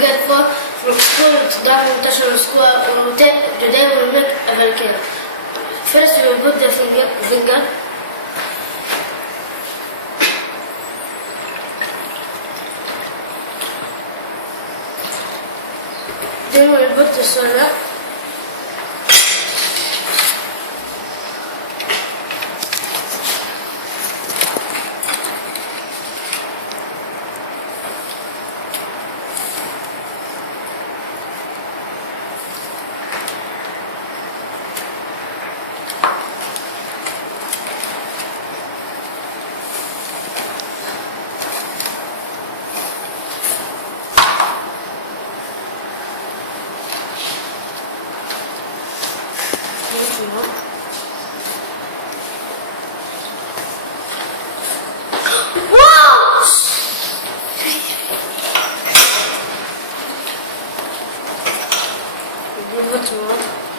regarde pas, donc tu dare منتشر الأسبوع دايما هناك أفريقيا فرس يبدأ فنجان دايما يبدأ السرعة Wow!